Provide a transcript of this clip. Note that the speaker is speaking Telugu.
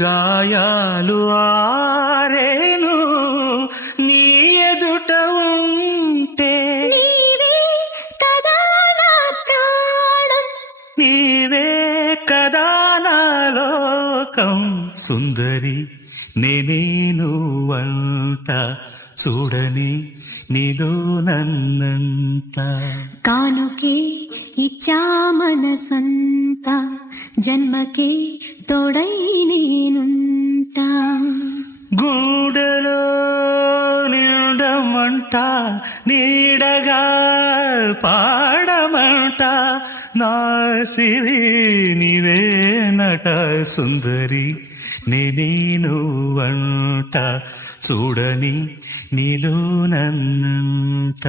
గాయాలు ఆరేను నీ ఎదుట ఉంటే నీవే కదా నా ప్రాణం, నీవే కదా నా లోకం. సుందరి నేనే నువ్వంట, చూడని నీలో నన్నంట. కానుకే ఇచ్చా మనసంత, జన్మకే తోడై నేనుంటా. గూడెలో నిండమంట, నీడగా పాడమంట, నా సిరి నీవే నట. సుందరి నేనే నువ్వంట, చూడని నీలో నన్నంట.